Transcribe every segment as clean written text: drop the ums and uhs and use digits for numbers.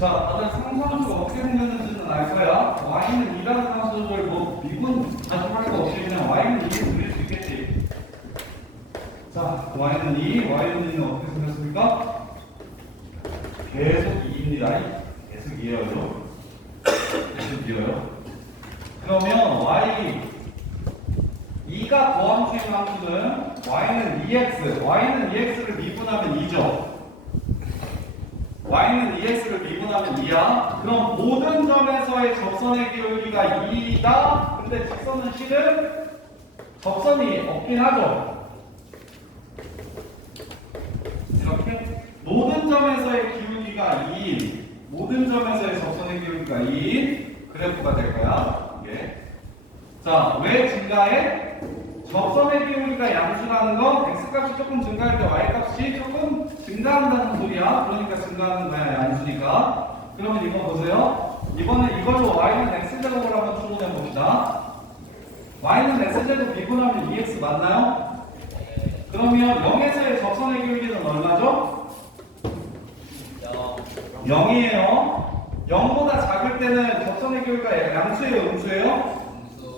자, 다들 상수함수가 어떻게 생겼는지는 알 거야. y는 2라는 함수를 뭐 미분 아주 할 거 없이 그냥 y는 2에 돌릴 수 있겠지. 자, y는 2, y는 2는 어떻게 생겼습니까? 계속 2입니다. 계속 2예요. 계속 2예요. 그러면 y 2가 더함수인 함수는 y는 2x, y는 2x를 미분하면 2죠. y는 2x를 미분하면 2야. 그럼 모든 점에서의 접선의 기울기가 2다. 근데 직선은 실은 접선이 없긴 하죠. 이렇게 모든 점에서의 기울기가 2인, 모든 점에서의 접선의 기울기가 2인 그래프가 될 거야. 이게. 자, 왜 증가해? 접선의 기울기가 양수라는 건 x값이 조금 증가할 때 y값이 조금 증가한다는 소리야. 그러니까 증가하는 거야, 양수니까. 그러면 이거 보세요. 이번에 이걸로 y는 x제곱을 한번 추론해 봅시다. y는 x제곱 미분하면 2x 맞나요? 그러면 0에서의 접선의 기울기는 얼마죠? 0이에요. 0보다 작을 때는 접선의 기울기가 양수예요, 음수예요?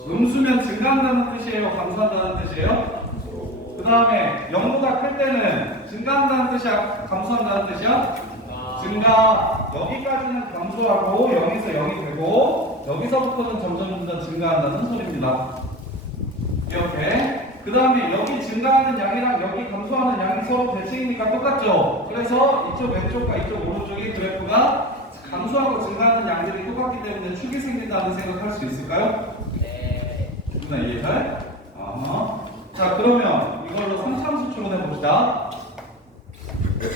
음수면 증가한다는 뜻이에요? 감소한다는 뜻이에요? 그 다음에 0보다 클 때는 증가한다는 뜻이야? 감소한다는 뜻이야? 증가. 여기까지는 감소하고 0에서 0이 되고 여기서부터는 점점 증가한다는 소리입니다. 이렇게. 그 다음에 여기 증가하는 양이랑 여기 감소하는 양이 서로 대칭이니까 똑같죠? 그래서 이쪽 왼쪽과 이쪽 오른쪽이 그래프가 감소하고 증가하는 양들이 똑같기 때문에 축이 생긴다는 생각할 수 있을까요? 누나 이해해? 자, 그러면 이걸로 3차함수 추론해 봅시다.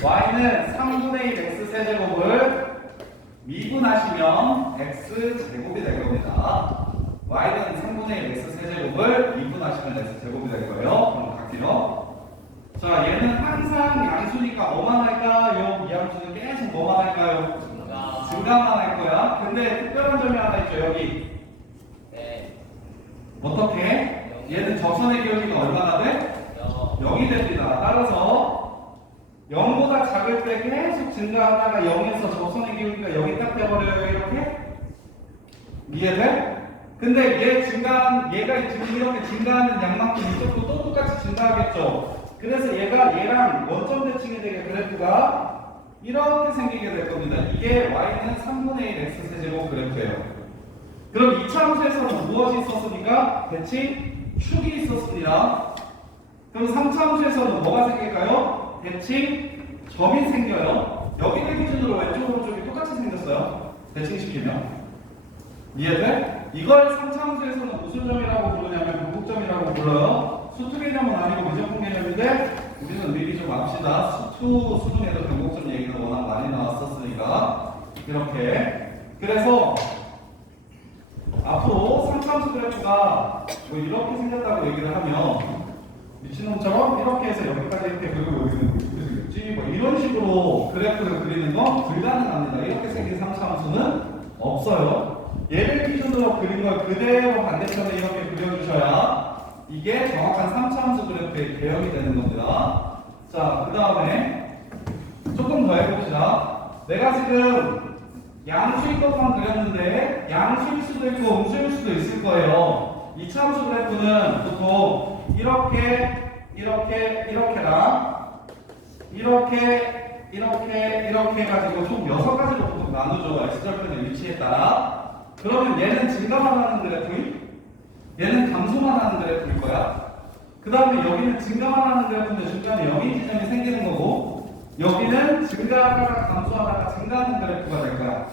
y는 3분의 1 x 세제곱을 미분하시면 x 제곱이 될 겁니다. y는 3분의 1 x 세제곱을 미분하시면 x 제곱이 될 거예요. 그럼 갈게요. 자, 얘는 항상 양수니까 뭐만 할까요? 이 함수는 계속 뭐만 할까요? 증가만 할 거야. 근데 특별한 점이 하나 있죠, 여기. 어떻게? 얘는 접선의 기울기가 얼마나 돼? 0이 됩니다. 따라서 0보다 작을 때 계속 증가하다가 0에서 접선의 기울기가 0이 딱 돼버려요. 이렇게? 이해돼? 근데 얘가 지금 이렇게 증가하는 양만큼 이쪽도 또 똑같이 증가하겠죠. 그래서 얘랑 원점 대칭이 되게 그래프가 이렇게 생기게 될 겁니다. 이게 y는 3분의 1 x 세제곱 그래프예요. 그럼 2차 함수에서는 무엇이 있었습니까? 대칭 축이 있었습니다. 그럼 3차 함수에서는 뭐가 생길까요? 대칭 점이 생겨요. 여기를 기준으로 왼쪽 오른쪽이 똑같이 생겼어요. 대칭시키면. 이해돼? 이걸 3차 함수에서는 무슨 점이라고 부르냐면 변곡점이라고 불러요. 수투 개념은 아니고 미적분 개념인데 우리는 미리 좀 압시다. 수능에도 변곡점 얘기가 워낙 많이 나왔었으니까 이렇게. 그래서 앞으로 3차함수 그래프가 뭐 이렇게 생겼다고 얘기를 하면 미친놈처럼 이렇게 해서 여기까지 이렇게 그리고 여기는 이렇게 생겼지 뭐 이런 식으로 그래프를 그리는 건 불가능합니다. 이렇게 생긴 3차함수는 없어요. 얘를 기준으로 그린 걸 그대로 반대편에 이렇게 그려주셔야 이게 정확한 3차함수 그래프의 개형이 되는 겁니다. 자, 그 다음에 조금 더 해봅시다. 내가 지금 양수인 것만 그렸는데 양수일 수도 있고 음수일 수도 있을 거예요. 2차 함수 그래프는 보통 이렇게랑 이렇게 해가지고 총 6가지로 보통 나누죠. x절편의 위치에 따라. 그러면 얘는 증가만 하는 그래프, 얘는 감소만 하는 그래프일 거야. 그 다음에 여기는 증가만 하는 그래프인데 중간에 0인 지점이 생기는 거고 여기는 증가하다가 감소하다가 증가하는 그래프가 될 거야.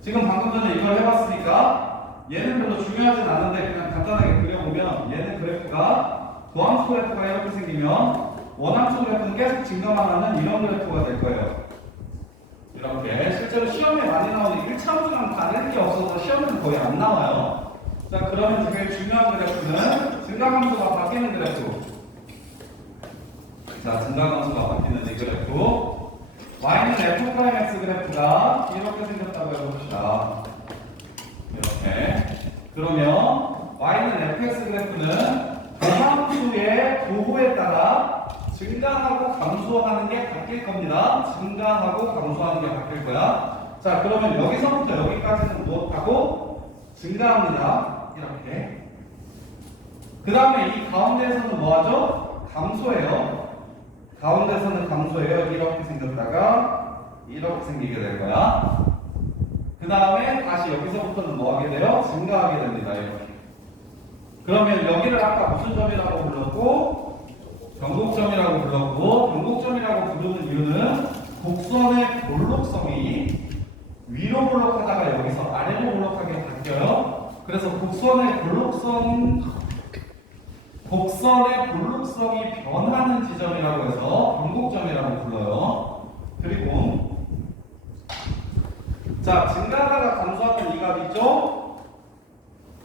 지금 방금 전에 이걸 해봤으니까 얘는 별로 중요하진 않은데 그냥 간단하게 그려보면 얘는 그래프가 도함수 그래프가 이렇게 생기면 원함수 그래프는 계속 증가만 하는 이런 그래프가 될 거예요. 이렇게 실제로 시험에 많이 나오는 1차 함수랑 다른 게 없어서 시험에는 거의 안 나와요. 자, 그러면 제일 중요한 그래프는 증가감수가 바뀌는 그래프. 자, 증가감수가 바뀌는 이 그래프. y는 f'(x) 그래프가 이렇게 생겼다고 해봅시다. 이렇게. 그러면 y는 fx 그래프는 도함수의 도구에 따라 증가하고 감소하는 게 바뀔 겁니다. 증가하고 감소하는 게 바뀔 거야. 자, 그러면 여기서부터 여기까지는 무엇하고 증가합니다. 이렇게. 그 다음에 이 가운데에서는 뭐하죠? 감소해요. 가운데서는 감소해요. 이렇게 생겼다가 이렇게 생기게 될 거야. 그 다음에 다시 여기서부터는 뭐하게 돼요? 증가하게 됩니다. 이렇게. 그러면 여기를 아까 무슨 점이라고 불렀고 변곡점이라고 불렀고, 변곡점이라고 부르는 이유는 곡선의 볼록성이 위로 볼록하다가 여기서 아래로 볼록하게 바뀌어요. 그래서 곡선의 볼록성이 변하는 지점이라고 해서 변곡점이라고 불러요. 그리고 자, 증가하다가 감소하는 이 값 있죠?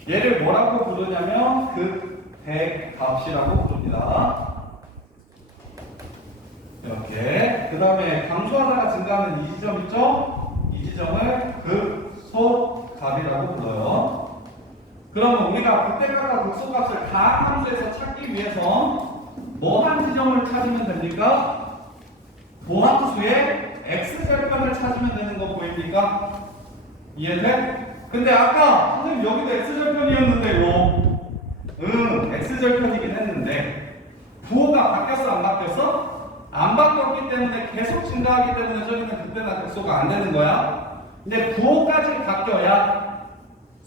얘를 뭐라고 부르냐면 극대값이라고 부릅니다. 이렇게. 그 다음에 감소하다가 증가하는 이 지점 있죠? 이 지점을 극소값이라고 불러요. 그러면 우리가 극대값과 극소값을 다항 함수에서 찾기 위해서 뭐 한 지점을 찾으면 됩니까? 도함수의 x절편을 찾으면 되는 거 보입니까? 이해돼? 근데 아까 선생님 여기도 x절편이었는데요. x절편이긴 했는데 부호가 바뀌었어 안 바뀌었어? 안 바뀌었기 때문에 계속 증가하기 때문에 저기는 극대나 극소가 안 되는 거야. 근데 부호까지 바뀌어야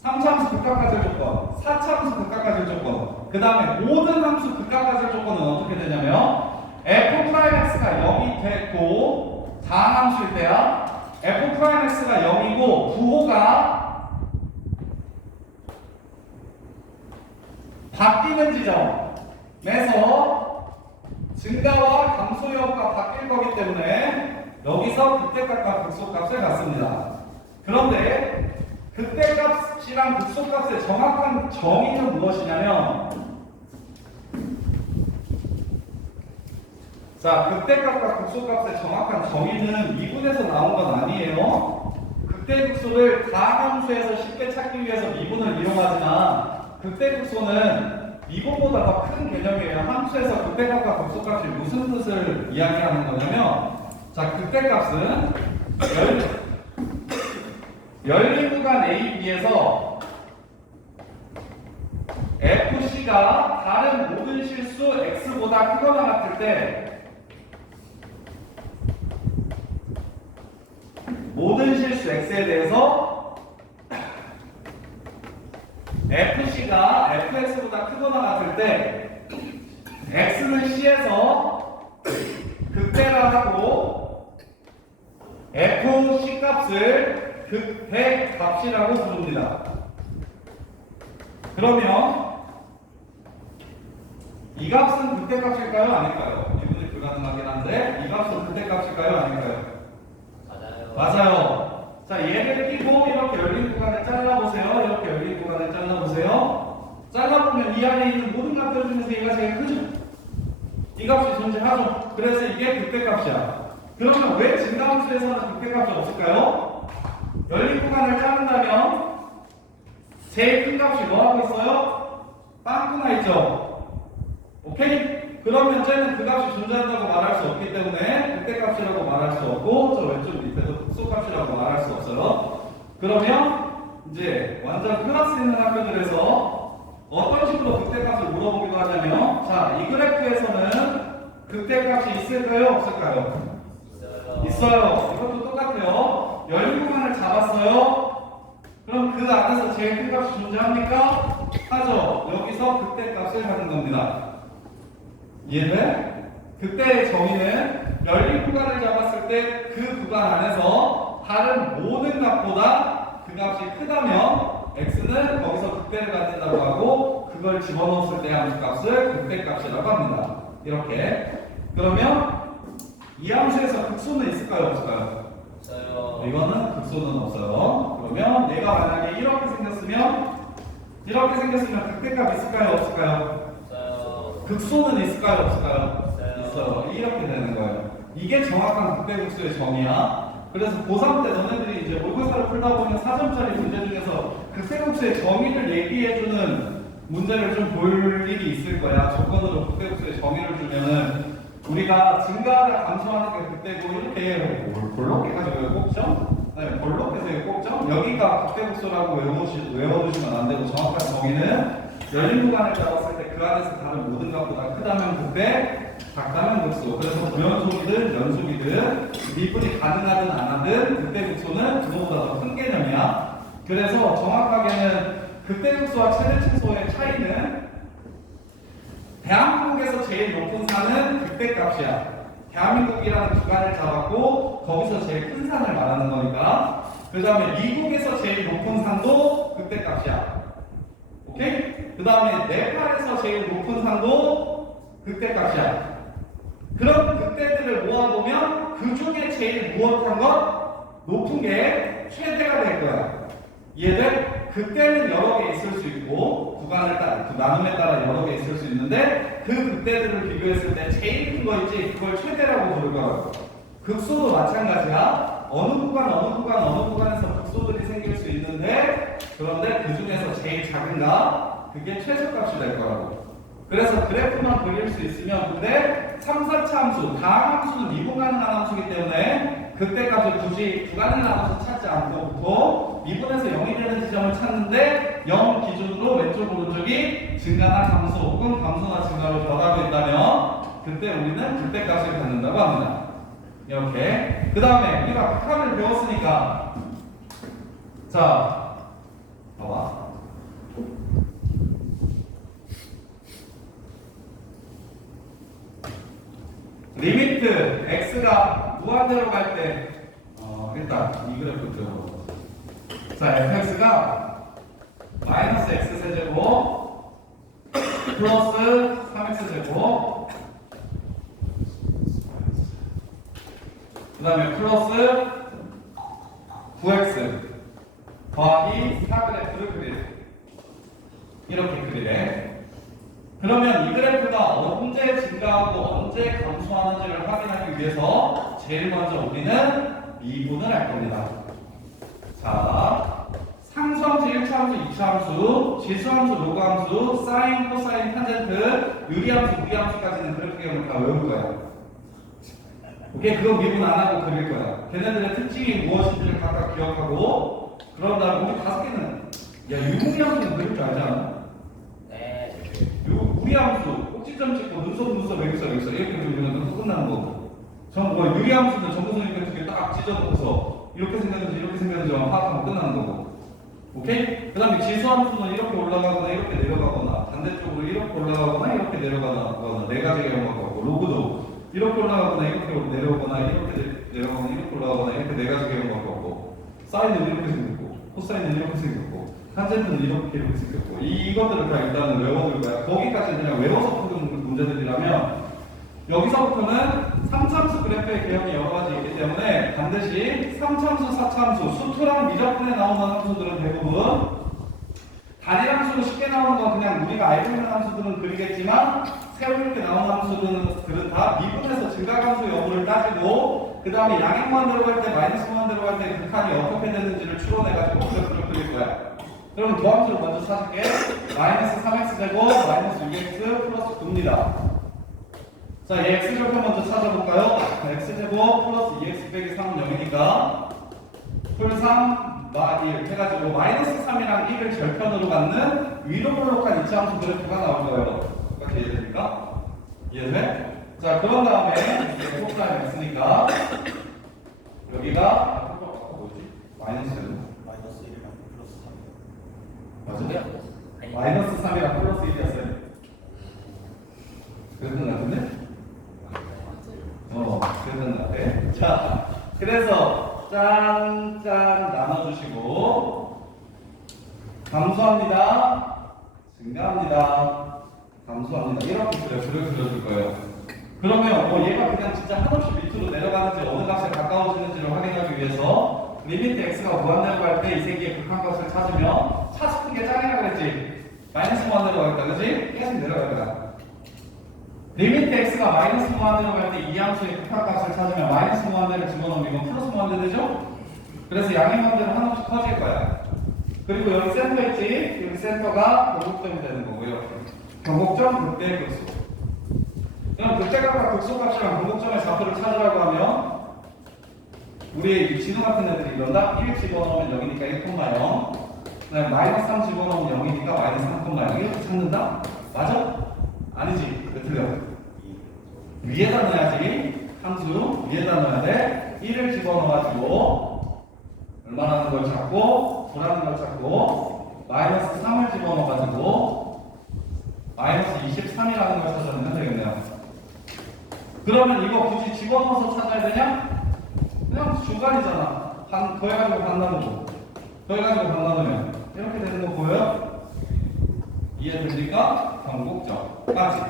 3차함수 극각과절 조건, 4차함수 극각과절 조건, 그 다음에 모든 함수 극각과절 조건은 어떻게 되냐면 f'x가 0이 됐고 다항함수일 때야 f'x가 0이고 부호가 바뀌는 지점에서 증가와 감소 여부가 바뀔 거기 때문에 여기서 극대값과 극소값을 갖습니다. 그런데 극대값이랑 극소값의 정확한 정의는 무엇이냐면, 자, 극대값과 극소값의 정확한 정의는 미분에서 나온 건 아니에요. 극대극소를 다함수에서 쉽게 찾기 위해서 미분을 이용하지만 극대극소는 미분보다 더 큰 개념이에요. 함수에서 극대값과 극소값이 무슨 뜻을 이야기하는 거냐면, 자, 극대값은 열린 구간 AB에서 FC가 다른 모든 실수 X보다 크거나 같을 때 모든 실수 X에 대해서 FC가 FX보다 크거나 같을 때 X는 C에서 극대라 하고 FC 값을 극대값이라고 부릅니다. 그러면 이 값은 극대값일까요? 아닐까요? 미분이 불가능하긴 한데 이 값은 극대값일까요? 아닐까요? 맞아요. 자, 얘를 끼고 이렇게 열린 구간을 잘라보세요. 이렇게 열린 구간을 잘라보세요. 잘라보면 이 안에 있는 모든 값들 중에서 얘가 제일 크죠? 이 값이 존재하죠. 그래서 이게 극대값이야. 그러면 왜 증가함수에서는 극대값이 없을까요? 열린 구간을 자른다면 제일 큰 값이 뭐하고 있어요? 빵꾸나 있죠? 오케이? 그러면 쟤는 그 값이 존재한다고 말할 수 없기 때문에 극대값이라고 말할 수 없고 저 왼쪽 밑에도 극소값이라고 말할 수 없어요. 그러면 이제 완전 클래스 있는 학교들에서 어떤 식으로 극대값을 물어보기도 하냐면, 자, 이 그래프에서는 극대값이 있을까요? 없을까요? 있어요. 이것도 똑같아요. 열린 구간을 잡았어요. 그럼 그 안에서 제일 큰 값이 존재합니까? 하죠. 여기서 극대값을 하는 겁니다. 이해돼? 극대의 정의는 열린 구간을 잡았을 때 그 구간 안에서 다른 모든 값보다 그 값이 크다면 x는 거기서 극대를 갖는다고 하고, 그걸 집어넣었을 때 함수값을 극대값이라고 합니다. 이렇게. 그러면 이 함수에서 극소는 있을까요? 없을까요? 없어요. 이거는 극소는 없어요. 그러면 얘가 만약에 이렇게 생겼으면 극대값 있을까요? 없을까요? 없어요. 극소는 있을까요? 없을까요? 없어요. 있어요. 이렇게 되는 거예요. 이게 정확한 극대극소의 정의야. 그래서 고3 때 너네들이 이제 모의고사를 풀다 보면 4점짜리 문제 중에서 극대극소의 정의를 얘기해주는 문제를 좀 볼 일이 있을 거야. 조건으로 극대극소의 정의를 주면은 우리가 증가하다 감소하는 게 극대고 이렇게 볼록 해가지고 꼽죠? 그다음에 볼록해서의 꼭정. 여기가 극대극소라고 외워두시면 안 되고 정확한 정의는 열린 구간을 잡았을 때 그 안에서 다른 모든 것보다 크다면 극대, 작다면 극소. 그래서 부연속이든 연속이든 미분이 가능하든 안 하든 극대극소는 그거보다 더 큰 개념이야. 그래서 정확하게는 극대극소와 최대측소의 차이는 대한민국에서 제일 높은 산은 극대값이야. 대한민국이라는 기간을 잡았고 거기서 제일 큰 산을 말하는 거니까. 그 다음에 미국에서 제일 높은 산도 극대값이야. 오케이? 그 다음에 네팔에서 제일 높은 산도 극대값이야. 그런 극대들을 모아보면 그 중에 제일 무엇한 것? 높은 게 최대가 될 거야. 이해돼? 극대는 여러 개 있을 수 있고 구간을 따라, 그 나눔에 따라 여러 개 있을 수 있는데 그 극대들을 비교했을 때 제일 큰 거 있지? 그걸 최대라고 부를 거라고. 극소도 마찬가지야. 어느 구간에서 극소들이 생길 수 있는데 그런데 그 중에서 제일 작은가? 그게 최소값이 될 거라고. 그래서 그래프만 그릴 수 있으면 근데 3, 4차 함수, 다항 함수는 미분 가능한 함수이기 때문에 극대값을 굳이 구간을 나눠서 찾지 않고 보통 미분에서 0이 되는 지점을 찾는데 0 기준으로 왼쪽 오른쪽이 증가나 감소 혹은 감소나 증가로 변하고 있다면 그때 우리는 극대값을 갖는다고 합니다. 이렇게. 그 다음에 우리가 극한을 배웠으니까 자 봐봐. 리미트 x가 무한대로 갈 때 일단 이 그래프죠. 자 fx가 마이너스 x 세제곱 플러스 3x 제곱 그 다음에 플러스 9x 더하기 4그래프를 그리래. 이렇게 그리래. 그러면 이 그래프가 언제 증가하고 언제 감소하는지를 확인하기 위해서 제일 먼저 우리는 미분을 할 겁니다. 자, 상수함수, 1차 함수, 2차 함수, 지수함수, 로그함수, 사인, 코사인, 탄젠트, 유리함수, 무리함수까지는 그래프 개념을 다 외울 거야. 오케이? 그거 미분 안 하고 그릴 거야. 걔네들의 특징이 무엇인지를 각각 기억하고 그런 다음에 우리 5개는 유무리함수는 그릴 줄 알지 않아? 무리함수, 꼭지점 찍고 눈썹 여기서 이렇게 그리면 또 끝나는 거고. 전 뭐 유리함수는 정보선생님 같은 게 딱 찢어놓고서 이렇게 생겼는지만 파악하면 끝나는 거고. 오케이? 그 다음에 지수함수는 이렇게 올라가거나 이렇게 내려가거나 반대쪽으로 이렇게 올라가거나 이렇게 내려가거나 네 가지 경우가 있고 로그도 이렇게 올라가거나 이렇게 내려오거나 이렇게 내려가거나 이렇게 올라가거나 이렇게 네 가지 경우가 있고 사인은 이렇게 생겼고 코사인은 이렇게 생겼고 탄젠트는 이렇게 생겼고 이것들을 다 일단은 외워둘 거야. 거기까지 그냥 외워서 푸는 문제들이라면 여기서부터는 3참수 그래프의 개념이 여러 가지 있기 때문에 반드시 3참수, 4참수, 수투랑 미적분에 나오는 함수들은 대부분 단일함수로 쉽게 나오는 건 그냥 우리가 알고 있는 함수들은 그리겠지만 새로 이렇게 나오는 함수들은 다 미분에서 증가함수 여부를 따지고 그 다음에 양행만 들어갈 때 마이너스만 들어갈 때 극한이 어떻게 되는지를 추론해가지고 그래프를 그릴 거야. 그럼 도함수를 먼저 찾을게. 마이너스 3x 제곱 마이너스 6x 플러스 9입니다. 자, 이 x절편 먼저 찾아볼까요? x제곱 플러스 2x 빼기 3은 0이니까 풀 3, 마1 해가지고 마이너스 3이랑 1을 절편으로 갖는 위로 볼록한 이차함수 그래프가 나올 거예요. 똑같이 이해됩니까? 이해돼? 자, 그런 다음에 이제 코사인 x니까 여기가 뭐지? 마이너스 1이랑 플러스 3 맞아요? 마이너스 3이랑 플러스 1이었어요. 그랬던 것 같은데? 그랬던 것 같아. 자, 그래서 짠 나눠주시고 감소합니다. 증가합니다. 감소합니다. 이렇게 그래프를 그려줄 거예요. 그러면 얘가 그냥 진짜 한없이 밑으로 내려가는지 어느 값에 가까워지는지를 확인하기 위해서 리미트 x가 무한대로 갈 때 이 세기의 극한값을 찾으면 차 스푼 게 짱이라 그랬지. 마이너스 무한대로 가겠다, 그지? 계속 내려갈 거다. 리미트 x가 마이너스 무한대로 갈 때 이 함수의 극한값을 찾으면 마이너스 무한대를 집어넣으면 플러스 무한대 되죠? 그래서 양의 무한대로 한없이 커질 거야. 그리고 여기 센터 있지? 여기 센터가 변곡점이 되는 거고 이렇게. 변곡점, 극대, 극소. 그럼 극대값과 극소값이랑 변곡점의 좌표를 찾으라고 하면 우리 진호 같은 애들이 이런다? 1 집어넣으면 0이니까 1,0. 그다음에 마이너스 3 집어넣으면 0이니까 마이너스 3,0 이렇게 찾는다? 맞아? 아니지. 왜 틀려? 위에다 넣어야지. 함수 위에다 넣어야 돼. 1을 집어넣어가지고 얼마나 하는 걸 찾고 불하는 걸 찾고 마이너스 3을 집어넣어가지고 마이너스 23이라는 걸 찾아내면 되겠네요. 그러면 이거 굳이 집어넣어서 찾아야 되냐? 그냥 중간이잖아. 더해가지고 반 나누고 더해가지고 반 나누면 이렇게 되는 거 보여요? 이해됩니까? 변곡점까지.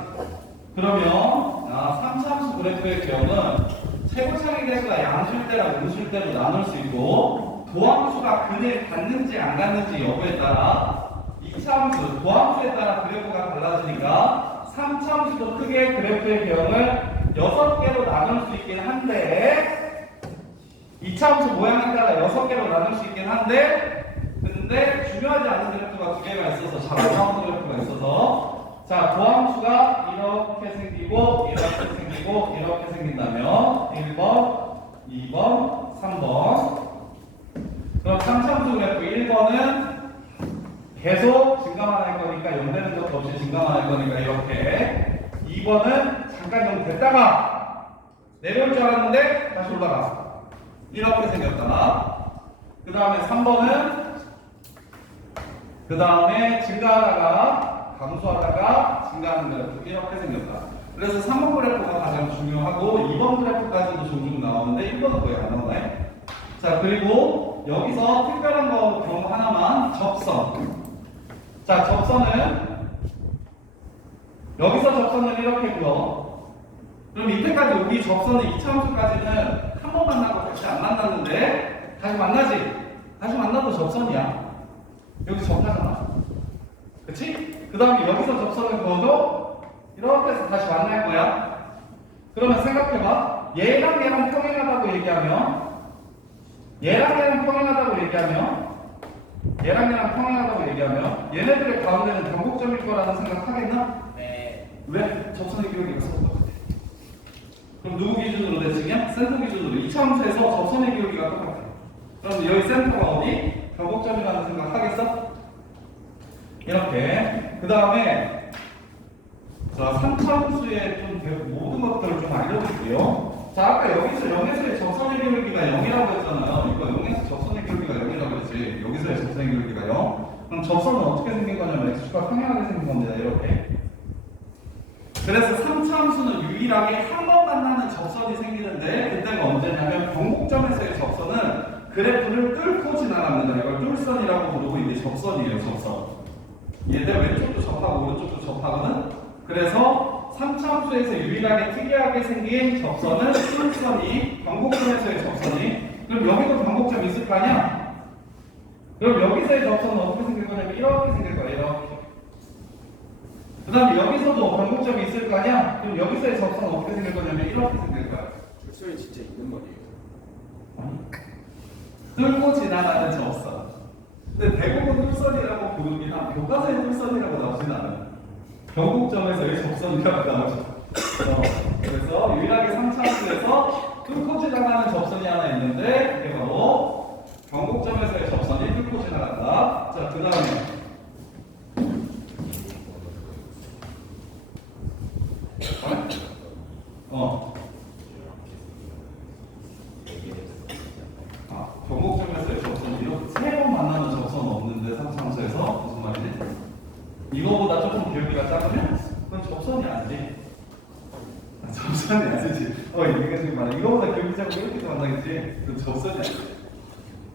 그러면 3차함수 그래프의 경우는 최고차례 개수가 양수일 때랑 음수일 때로 나눌 수 있고 도함수가 근을 갖는지 안 갖는지 여부에 따라 2차함수, 도함수에 따라 그래프가 달라지니까 3차함수도 크게 그래프의 경우를 6개로 나눌 수 있긴 한데 2차함수 모양에 따라 6개로 나눌 수 있긴 한데 근데 중요하지 않은 그래프가 2개가 있어서 잘 안 나오는 그래프가 있어서 자, 도함수가 이렇게 생기고 이렇게 생기고 이렇게 생긴다면 1번, 2번, 3번 그럼 3차함수 그래프 1번은 계속 증가만 할 거니까 0 되는 것도 없이 증가만 할 거니까 이렇게 2번은 잠깐 0 됐다가 내려올 줄 알았는데 다시 올라가 이렇게 생겼다. 그 다음에 3번은 그 다음에 증가하다가 감소하다가 증가하는 그래프 이렇게 생겼다. 그래서 3번 그래프가 가장 중요하고 2번 그래프까지도 종종 나오는데 1번은 거의 안 나오네. 자, 그리고 여기서 특별한 경우 하나만 접선. 자, 접선은 여기서 접선을 이렇게 그어. 그럼 이때까지 우리 접선은 2차함수까지는 한 번 만나고 다시 안 만났는데 다시 만나지? 다시 만나도 접선이야. 여기 접하잖아. 그치? 그 다음에 여기서 접선을 그어도 이렇게 해서 다시 만날 거야. 그러면 생각해봐. 얘랑 얘랑 평행하다고 얘기하면 얘랑 얘랑 평행하다고 얘기하면 얘네들의 가운데는 변곡점일 거라는 생각 하겠나? 네. 왜? 접선의 기울기가 썩은 것 같아. 그럼 누구 기준으로 대칭이야? 센터 기준으로 2차함수에서 접선의 기울기가 똑같아. 그럼 여기 센터가 어디? 변곡점이라는 생각 하겠어? 이렇게. 그 다음에 자, 3차함수의 좀 모든 것들을 좀 알려드릴게요. 자, 아까 여기서 0에서의 접선의 기울기가 0이라고 했잖아요. 이거 0에서 접선의 기울기가 0이라고 했지. 여기서의 접선의 기울기가 0. 그럼 접선은 어떻게 생긴 거냐면 x축과 평행하게 생긴 겁니다. 이렇게. 그래서 3차함수는 유일하게 한 번 만나는 접선이 생기는데 그때가 언제냐면 변곡점에서의 접선은 그래프를 뚫고 지나갑니다. 이걸 뚫선이라고 부르고 이게 접선이에요. 접선. 얘들 왼쪽도 접하고 오른쪽도 접하거든. 그래서 3차함수에서 유일하게 특이하게 생긴 접선은 뚫선이 변곡점에서의 접선이. 그럼 여기도 변곡점 있을 거 아니야? 그럼 여기서의 접선은 어떻게 생길 거냐면 이렇게 생길 거야. 이렇게. 그 다음에 여기서도 변곡점이 있을 거 아니야? 그럼 여기서의 접선은 어떻게 생길 거냐면 이렇게 생길 거야. 출소에 진짜 있는 거네요. 뚫고 지나가는 접선. 근데 대부분 뚫선이라고 부르긴 하고 교과서에 뚫선이라고 나오진 않아요. 변곡점에서의 접선이라고 나오죠. 그래서 유일하게 3차함수에서 뚫고 지나가는 접선이 하나 있는데 그게 바로 변곡점에서의 접선이 뚫고 지나간다. 자, 그 다음에 변곡점에서의 접선이 이렇게 세 번 만나는 접선은 없는데 3차함수에서 무슨 말이지? 이거보다 조금 기울기가 작으면 그건 접선이 아니지. 접선이 아니지. 이게 지금 말해. 이거보다 기울기 작고 이렇게 만나겠지. 그건 접선이 아니지.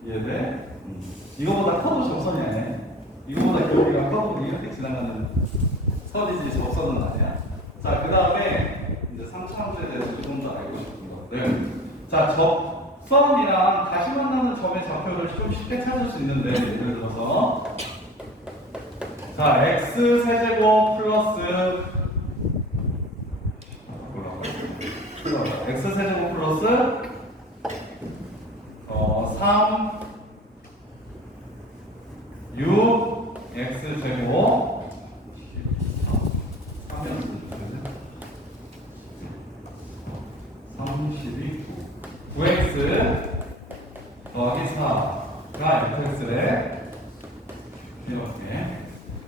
이해돼? 이거보다 커도 접선이 아니야. 이거보다 기울기가 커도 이렇게 지나가는 선이지 접선은 아니야. 자, 그 다음에 이제 3차함수에 대해서 조금 더 알고 싶은 것들. 자, 접선이랑 다시 만나는 점의 좌표를 좀 쉽게 찾을 수 있는데 예를 들어서 자, x 세제곱 플러스 x 세제곱 플러스 3 6 x 제곱 32 9x 더하기 4가 fx래. 이렇게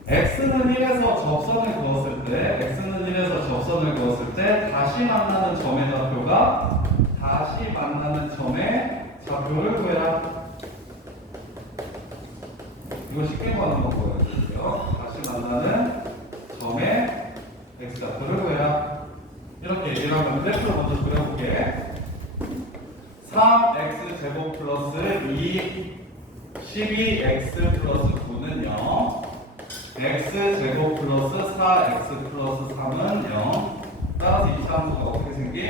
x는 1에서 접선을 그었을 때 x는 1에서 접선을 그었을 때 다시 만나는 점의 좌표가 다시 만나는 점의 좌표를 구해라. 이거 쉽게 구하는 방법이에요. 다시 만나는 점의 x좌표를 구해라. 이렇게 얘기를 하면 그래프를 먼저 그려볼게. 3x 제곱 플러스 2 12x 플러스 9는 0 x 제곱 플러스 4x 플러스 3은 0 따라서 이 함수가 어떻게 생김?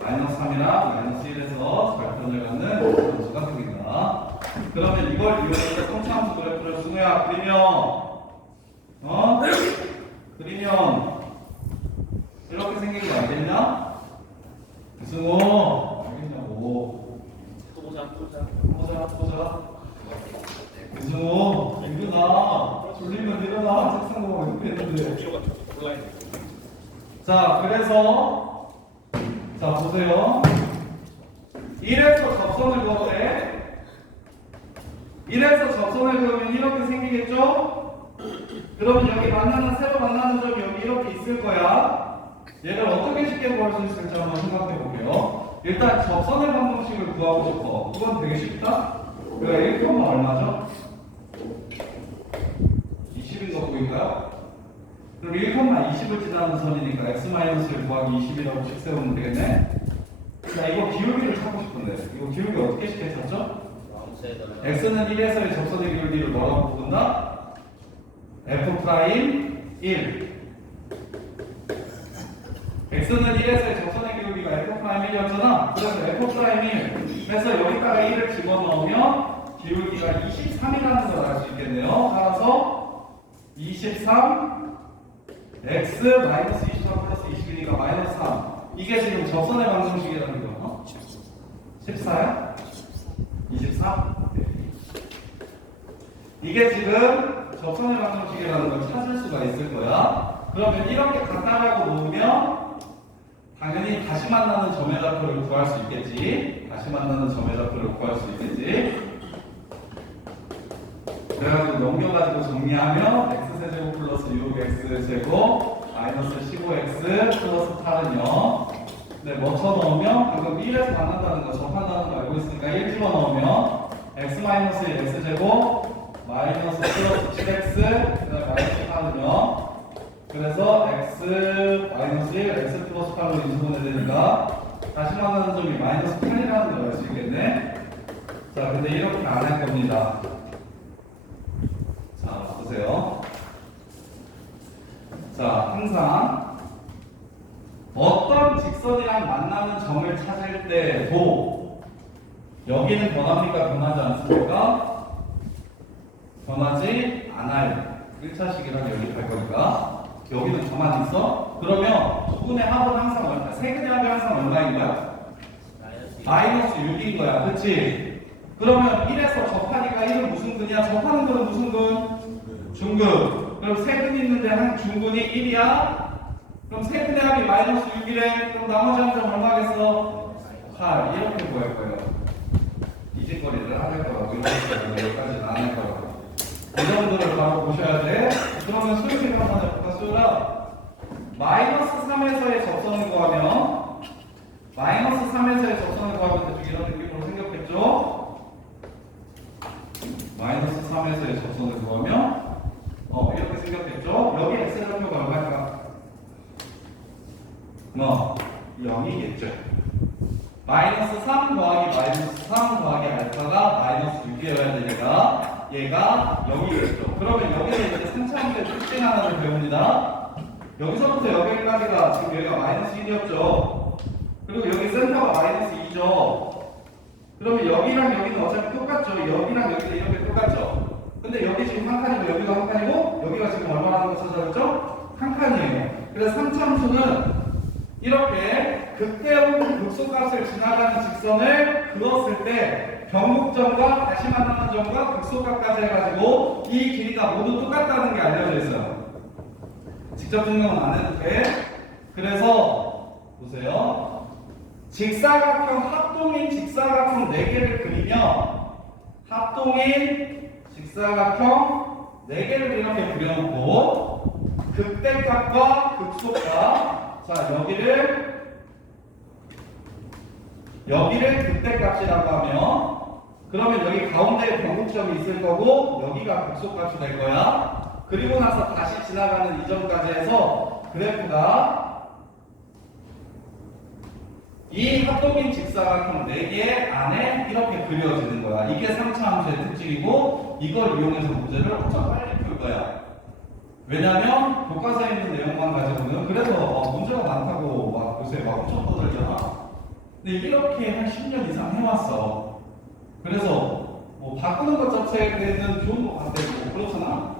마이너스 3이랑 마이너스 1에서 절편을 갖는 함수가 생긴다. 그러면 이걸 이용해서 통차함수 그래프를 승우야 그리면 이렇게 생긴 거 알겠냐? 승우 알겠냐고. 보자. 승우 일어나. 졸리면 일어나. 책상 보고 이렇게 했는데. 자, 그래서 자 보세요. 1에서 접선을 그었대. 1에서 접선을 그으면 이렇게 생기겠죠? 그러면 여기 새로 만나는 점이 여기 이렇게 있을 거야. 얘를 어떻게 쉽게 구할 수 있을지 한번 생각해 볼게요. 일단 접선의 방정식을 구하고 싶어. 그건 되게 쉽다. 그러니까 1콤마 얼마죠? 20인 거 보인가요? 그럼 1,20을 지나는 선이니까 x-를 구하기 20이라고 식 세우면 되겠네? 자, 이거 기울기를 찾고 싶은데 이거 기울기 어떻게 쉽게 찾죠? x는 1에서의 접선의 기울기를 뭐라고 부른다? f'1 x는 1에서의 접선의 기울기가 f'1이었잖아. 그래서 f'1에서 여기다가 1을 집어넣으면 기울기가 23이라는 걸 알 수 있겠네요. 따라서 23 x 마이너스 23 플러스 20이니까 마이너스 3. 이게 지금 접선의 방정식이라는 거. 14야? 24? 이게 지금 접선의 방정식이라는 걸 찾을 수가 있을 거야. 그러면 이렇게 간단하고 놓으면 당연히 다시 만나는 점의 좌표를 구할 수 있겠지. 그래가지고 넘겨가지고 정리하면 x세제곱 플러스 6x제곱 마이너스 15x 플러스 8은 0. 근데 뭐 쳐넣으면 방금 1에서 만난다는 거 접한다는 거 알고 있으니까 1 집어넣으면 x 마이너스 1 x제곱 마이너스 플러스 7x 그 다음에 마이너스 8은 0. 그래서 x 마이너스 1 x 플러스 8로 인수분해 되니까 다시 만나는 점이 마이너스 8이라는 걸 알 수 있겠네. 자, 근데 이렇게 안 할 겁니다. 자, 보세요. 자, 항상 어떤 직선이랑 만나는 점을 찾을 때도 여기는 변합니까? 변하지 않습니까? 변하지 않아요. 1차식이랑 여기 갈 거니까 여기는 가만히 있어? 그러면 두 분의 합은 항상 얼마? 세근의 합이 항상 얼마인 거야? 마이너스 6인 거야. 그치? 그러면 1에서 접하니까 1은 무슨 근이야? 접하는 거는 무슨 근? 중근. 그럼 세근이 있는데 한 중근이 1이야? 그럼 세근의 합이 마이너스 6이래. 그럼 나머지 한 점 얼마겠어? 8. 이렇게 구할 거예요. 이진거리를 안 할 거라고. 여기까지는 안 할 거라고. 이 정도를 바로 보셔야 돼. 그러면 수열식 한번 해볼까? 수열아. 마이너스 3에서의 접선을 구하면 마이너스 3에서의 접선을 구하면 대충 이런 느낌으로 생겼겠죠? 마이너스 3에서의 접선을 구하면 이렇게 생겼겠죠? 여기 x좌표가 얼마일까? 0이겠죠. 마이너스 3 더하기 마이너스 3 더하기 알파가 마이너스 6이어야 되니까 얘가 0이겠죠. 그러면 여기서 이제 3차원의 특징 하나를 배웁니다. 여기서부터 여기까지가 지금 여기가 마이너스 1이었죠. 그리고 여기 센터가 마이너스 2죠. 그러면 여기랑 여기는 어차피 똑같죠. 여기랑 여기는 이렇게 똑같죠. 근데 여기 지금 한 칸이고 여기가 한 칸이고 여기가 지금 얼마라는 거 찾아냈죠? 한 칸이에요. 그래서 3차함수는 이렇게 극대 혹은 극소값을 지나가는 직선을 그었을 때 변곡점과 다시 만나는 점과 극소값까지 해가지고 이 길이가 모두 똑같다는 게 알려져 있어요. 직접 증명은 안 해도 돼. 그래서 보세요. 직사각형 합동인 직사각형 4개를 그리면 합동인 직사각형 4개를 이렇게 그려놓고 극대값과 극소값, 자 여기를 극대값이라고 하면 그러면 여기 가운데에 변곡점이 있을 거고 여기가 극소값이 될 거야. 그리고 나서 다시 지나가는 이점까지 해서 그래프가 이 합동인 직사각형 4개 안에 이렇게 그려지는 거야. 이게 3차 함수의 특징이고 이걸 이용해서 문제를 엄청 빨리 풀 거야. 왜냐면 교과서에 있는 내용만 가지고는 그래서 문제가 많다고 막 요새 막 엄청 떠들잖아. 근데 이렇게 한 10년 이상 해왔어. 그래서 뭐 바꾸는 것 자체는 좋은 것 같아. 뭐 그렇잖아.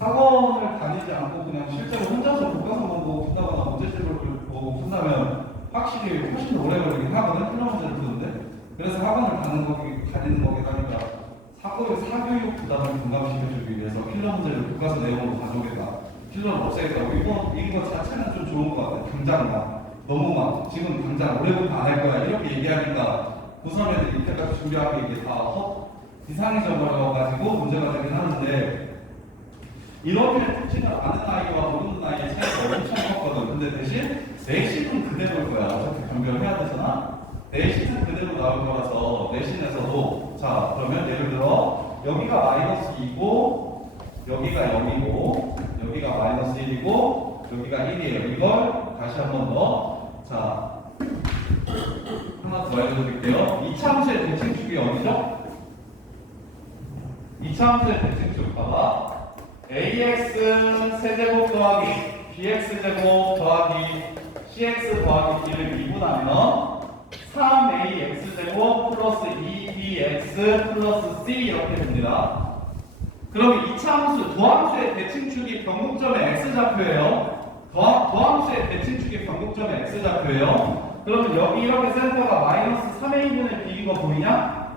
학원을 다니지 않고 그냥 실제로 혼자서 교과서만 보고 푼다거나 문제집을 보고 푼다면 확실히 훨씬 오래 걸리긴 하거든. 필러 문제를 푸는데. 그래서 학원을 다니는 거긴 하니까 사교육 부담을 분감시켜주기 위해서 필러 문제를 교과서 내용으로 가져오겠다. 필러를 없애겠다고. 이거 자체는 좀 좋은 것 같아. 당장 너무 막 지금 당장 올해부터 안 할 거야 이렇게 얘기하니까 고3 애들이 이때까지 준비하고 이게 다 이상해져버려가지고 문제가 되긴 하는데 이렇게 특징을 아는 아이와 모르는 아이의 차이가 엄청 컸거든. 근데 대신 내신은 그대로일 거야. 어차피 변경을 해야 되잖아. 내신은 그대로 나올 거라서 내신에서도 자 그러면 예를 들어 여기가 마이너스 2고 여기가 0이고 여기가 마이너스 1이고 여기가 1이에요. 이걸 다시 한 번 더 자 하나 더 알려드릴게요. 2차 함수의 대칭축이 어디죠? 2차 함수의 대칭축 봐봐. ax 세제곱 더하기 bx제곱 더하기 cx 더하기 b를 미분하면 3ax제곱 플러스 2bx 플러스 c 이렇게 됩니다. 그럼 2차 함수 도함수의 대칭축이 변곡점의 x좌표예요. 도함수의 대칭축이 변곡점의 x좌표예요. 그러면 여기 이렇게 센터가 마이너스 3a분의 b인 거 보이냐?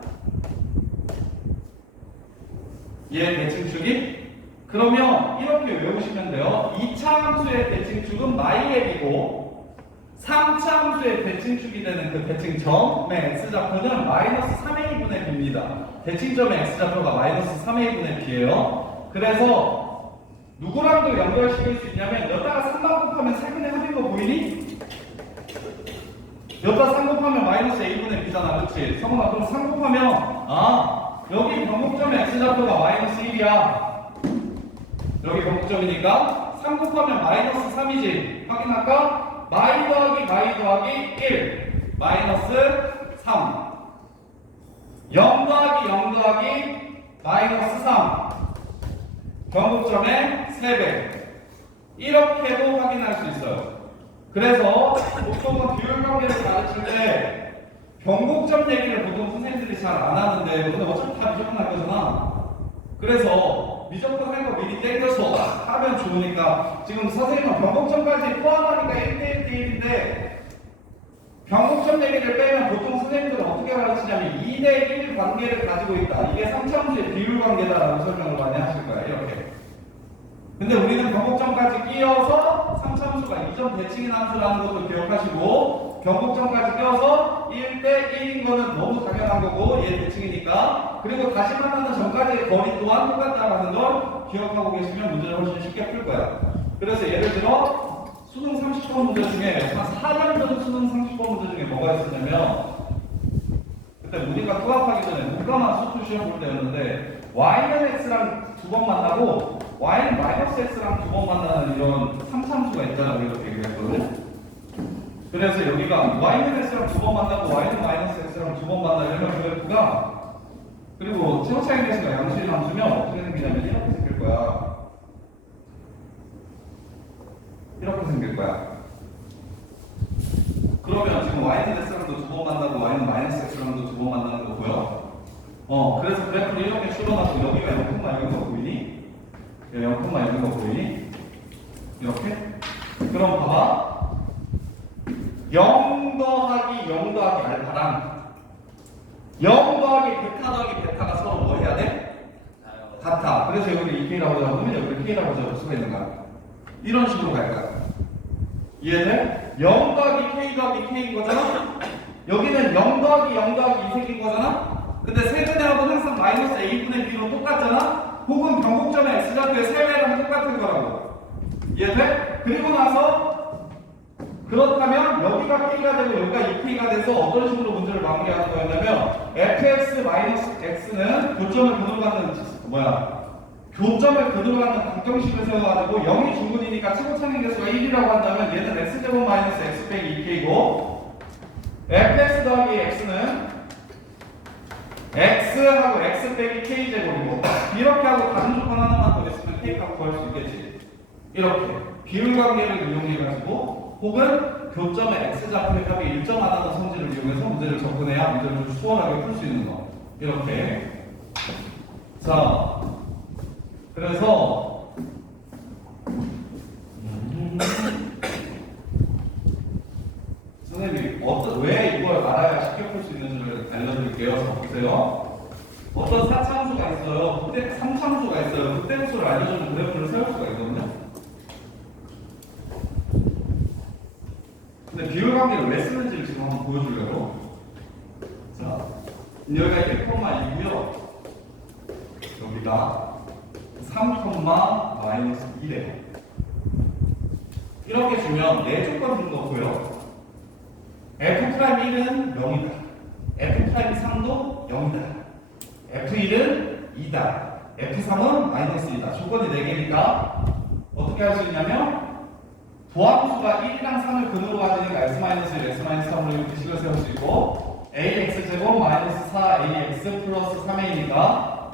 얘 대칭축이? 그러면 이렇게 외우시면 돼요. 2차 함수의 대칭축은 마이앱이고 3차 함수의 대칭축이 되는 그 대칭점의 x좌표는 마이너스 3a분의 b입니다. 대칭점의 x좌표가 마이너스 3a분의 b예요. 그래서 누구랑도 연결시킬 수 있냐면 여기다가 3만 곱하면 3분의 합인 거 보이니? 여기다 3 곱하면 마이너스 a분의 b잖아. 그렇지? 성훈아 그럼 3 곱하면 여기 변곡점의 x좌표가 마이너스 1이야. 여기 변곡점이니까 3 곱하면 마이너스 3이지. 확인할까? 마이 더하기 1 마이너스 3 0 더하기 0 더하기 마이너스 3 변곡점의 3배 이렇게도 확인할 수 있어요. 그래서 보통은 비율 관계를 가르칠 때 변곡점 얘기를 보통 선생님들이 잘 안 하는데 근데 어차피 다 미적분 할 거잖아. 그래서 미적분 할 거 미리 땡겨서 하면 좋으니까 지금 선생님은 변곡점까지 포함하니까 1대1 대1인데 변곡점 얘기를 빼면 보통 선생님들은 어떻게 가르치냐면 2대1 관계를 가지고 있다. 이게 3차 함수의 비율 관계다라고 설명을 많이 하실 거야. 이렇게. 근데 우리는 변곡점까지 끼워서 3차 함수가 2점 대칭인 함수라는 것도 기억하시고 변곡점까지 끼워서 1대1인 거는 너무 당연한 거고 얘 대칭이니까 그리고 다시 만나는 전까지의 거리 또한 똑같다라는 걸 기억하고 계시면 문제를 훨씬 쉽게 풀 거야. 그래서 예를 들어 수능 30번 문제 중에 한 4년 전 수능 30번 문제 중에 뭐가 있었냐면 그때 우리가 통합하기 전에 문과나 수투 시험 볼 때였는데 y는 x랑 2번 만나고 y는 마이너스 x랑 2번 만나는 이런 3참수가 있다고 이렇게 얘기했거든. 그래서 여기가 y는 x랑 2번 만나고 y는 마이너스 x랑 2번 만나 이러면 그래프가 그리고 최고차이 계수가 양수인 함수면 어떻게 생기냐면 이렇게 생길 거야. 이렇게 생길 거야. 그러면 지금 y는 x랑도 2번 만나고 y는 마이너스 x랑도 2번 만나는 거 보여? 그래서 그래프를 이렇게 출어놨고 여기가 0,0인 거 보이니? 0,0인 거 보이니? 이렇게? 그럼 봐봐. 0 더하기 0 더하기 알파랑 0 더하기 베타 더하기 베타가 서로 뭐 해야 돼? 같아. 그래서 여기를 2K라고 잡으면 여기를 K라고 잡을 수가 있는 거야. 이런 식으로 갈 거야. 이해돼? 0 더하기 K 더하기 K인 거잖아? 여기는 0 더하기 0 더하기 2 생긴 거잖아? 근데 세근하고는 항상 마이너스 a분의 b로 똑같잖아? 혹은 변곡점의 x좌표의 세배랑 똑같은 거라고. 이해돼? 그리고 나서 그렇다면 여기가 k가 되고 여기가 2k가 돼서 어떤 식으로 문제를 마무리하는 거였냐면 fx-x는 교점을 근으로 갖는 교점을 근으로 갖는 방정식을 세워가지고 0이 중근이니까 최고차는 개수가 1이라고 한다면 얘는 x제곱 마이너스 x 빼기 2k이고 fx 더하기 x는 x하고 x 빼기 k제곱이고 이렇게 하고 다른 조건 하나만 더 있으면 k값 구할 수 있겠지. 이렇게 비율관계를 이용해가지고 혹은 교점의 x좌표의 값이 1점 하나의 성질을 이용해서 문제를 접근해야 문제를 좀 수월하게 풀 수 있는 거. 이렇게. 자, 그래서 선생님이 왜 이걸 알아야 쉽게 풀 수 있는지를 알려드릴게요. 자, 보세요. 어떤 4차함수가 있어요. 그때 3차함수가 있어요. 그때 함수를 알려주면 그래프를 세울 수가 있거든요. 근데 비율 관계를 왜 쓰는지를 지금 한번 보여주려고. 자, 여기가 1,2고요. 여기가 3,-1이래요. 이렇게 주면 내 조건 준 거고요. F'1은 0이다. F'3도 0이다. F1은 2다. F3은 -2다. 조건이 4개니까 어떻게 할 수 있냐면 도함수가 1이랑 3을 근으로 가지니까 x-1, x-3으로 이렇게 식을 세울 수 있고 ax제곱 -4ax 플러스 3a니까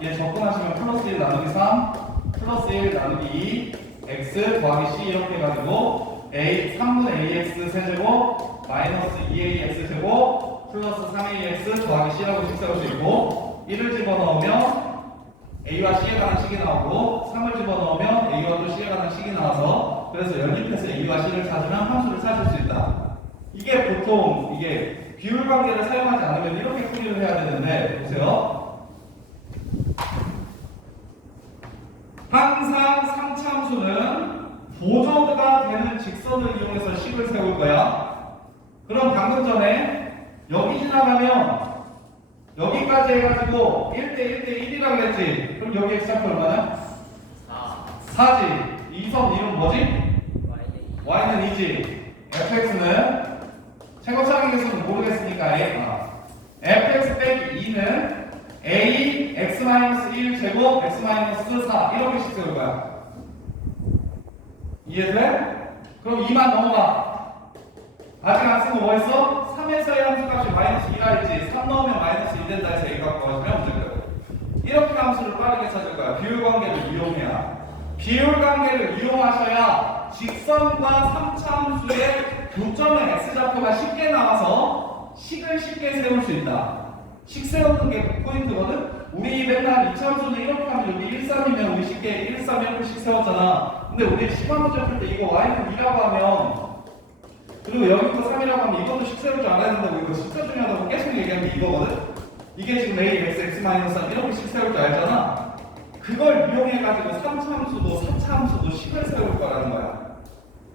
얘 접근하시면 플러스 1 나누기 3 플러스 1 나누기 2 x 더하기 c 이렇게 해가지고 3분의 ax 세제곱 마이너스 2ax 제곱 플러스 3ax 더하기 c라고 식 세울 수 있고 1을 집어넣으면 a와 c에 관한 식이 나오고 3을 집어넣으면 a와 또 c에 관한 식이 나와서 그래서 연립해서 a와 c를 찾으면 함수를 찾을 수 있다. 이게 보통 이게 비율 관계를 사용하지 않으면 이렇게 풀이를 해야 되는데 보세요. 항상 3차 함수는 보조가 되는 직선을 이용해서 식을 세울 거야. 그럼 방금 전에 여기 지나가면 여기까지 해가지고 1대 1이라고 했지. 그럼 여기 x좌표 얼마냐? 4지. 이 선 이름 뭐지? y는 2지. fx는 최고차항 개수는 모르겠으니까 fx 빼기 2는 a x-1 제곱 x-4 이렇게씩 세울 거야. 이해돼? 그럼 2만 넘어가. 아직 안 쓰고 뭐 했어? 3에서의 함수값이 -2라 했지. 3 넣으면 -1 된다 해서 a 갖고 가시면 문제돼요. 이렇게 함수를 빠르게 찾을 거야. 비율 관계를 이용해야. 비율 관계를 이용하셔야 직선과 3차 함수의 교점의 x좌표가 쉽게 나와서 식을 쉽게 세울 수 있다. 식 세우는 게 포인트거든? 우리 맨날 2차 함수는 이렇게 하면 여기 1, 3이면 우리 쉽게 1, 3 이렇게 식 세웠잖아. 근데 우리 시간 문제 풀 때 이거 y는 2라고 하면 그리고 여기부터 3이라고 하면 이것도 식 세울 줄 알아야 된다고. 이거 숫자 중요하다고 계속 얘기하는 게 이거거든? 이게 지금 a, x, x-3 이렇게 식 세울 줄 알잖아. 그걸 이용해가지고 3차 함수도 4차 함수도 식을 세울 거라는 거야.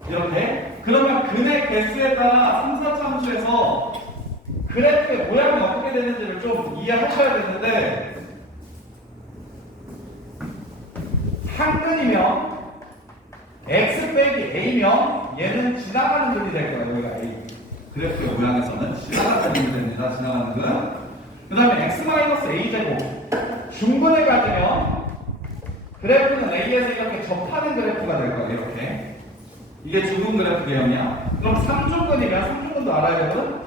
이렇게. 그러면 근의 개수에 따라 3, 4차 함수에서 그래프의 모양이 어떻게 되는지를 좀 이해하셔야 되는데 한근이면 x 빼기 a면 얘는 지나가는 근이 될 거예요. 여기가 a. 그래프의 모양에서는 지나가는 근이 됩니다. 지나가는 근. 그 다음에 x-a 제곱 중근을 가지면 그래프는 a에서 이렇게 접하는 그래프가 될 거예요. 이렇게. 이게 중근 그래프 개념이야. 그럼 3중근이면 3중근도 알아야 되거든?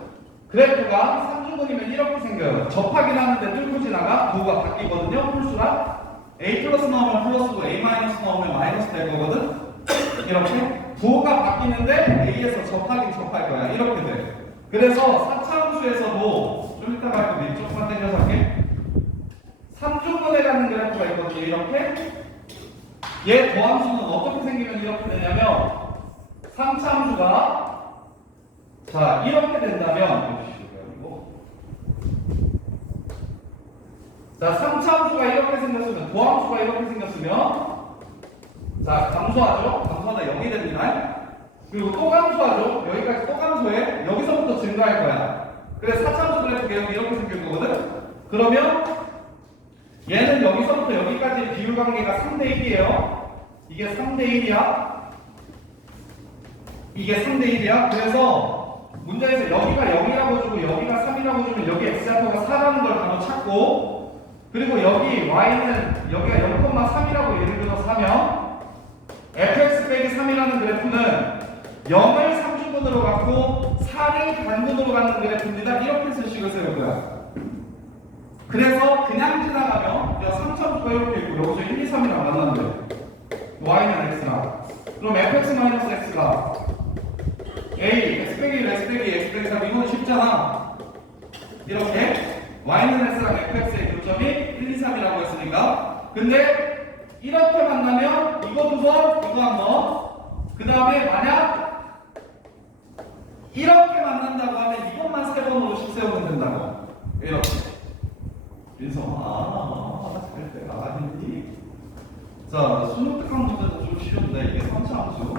그래프가 3중근이면 이렇게 생겨요. 접하긴 하는데 뚫고 지나가 부호가 바뀌거든요. 풀수랑 a 플러스 넣으면 플러스고 a 마이너스 넣으면 마이너스 될 거거든? 이렇게 부호가 바뀌는데 a에서 접하긴 접할 거야. 이렇게 돼. 그래서 4차 함수에서도 좀 이따가 또 밑쪽만 당겨서 할게. 3중근에 가는 그래프가 있거든요. 이렇게 얘 도함수는 어떻게 생기면 이렇게 되냐면 3차 함수가 자 이렇게 된다면 자 3차 함수가 이렇게 생겼으면 도함수가 이렇게 생겼으면 자 감소하죠. 감소하다 0이 됩니다. 그리고 또 감소하죠. 여기까지 또 감소해. 여기서부터 증가할 거야. 그래서 4차 함수 그래프 개념이 이렇게 생길 거거든. 그러면 얘는 여기서부터 여기까지 비율 관계가 3대 1이에요. 이게 3대 1이야. 이게 3대 1이야. 그래서 문제에서 여기가 0이라고 주고 여기가 3이라고 주면 여기 x좌표가 4라는 걸 바로 찾고, 그리고 여기 y는 여기가 0,3이라고 예를 들어서 하면 fx 빼기 3이라는 그래프는 0을 3주분으로 갖고 4를 단분으로 갖는 그래프입니다. 이렇게 수식을 세울 거야. 그래서 그냥 지나가면 3,9가 이렇게 있고 여기서 1, 2, 3이랑 만났는데 y는 x랑, 그럼 fx-x가 a, x 빼기 1, x 빼기 2, x 빼기 3, 이건 쉽잖아. 이렇게 y는 x랑 fx의 교점이 1, 2, 3이라고 했으니까. 근데 이렇게 만나면 이거 두 번, 이거 한 번, 그 다음에 만약 이렇게 만난다고 하면 이것만 세 번으로씩 세우면 된다고. 이렇게. 그래서 잘 때가 아닌지. 자, 수능특강 문제도 좀 쉬운데 이게 3차 함수.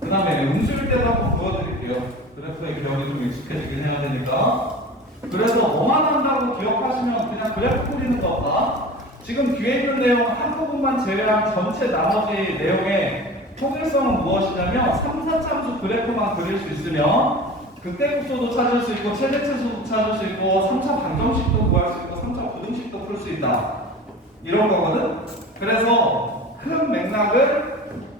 그 다음에 음수일 때도 한번 보여드릴게요. 그래프의 기억이 좀 익숙해지긴 해야 되니까. 그래서 뭐만 한다고 기억하시면 그냥 그래프 그리는 거 없다. 지금 뒤에 있는 내용 한 부분만 제외한 전체 나머지 내용의 통일성은 무엇이냐면 3, 4차 함수 그래프만 그릴 수 있으면 극대국소도 찾을 수 있고 최대치수도 찾을 수 있고 3차 방정식도 구할 수 있고 3차 부등식도 풀 수 있다. 이런 거거든. 그래서 큰 맥락은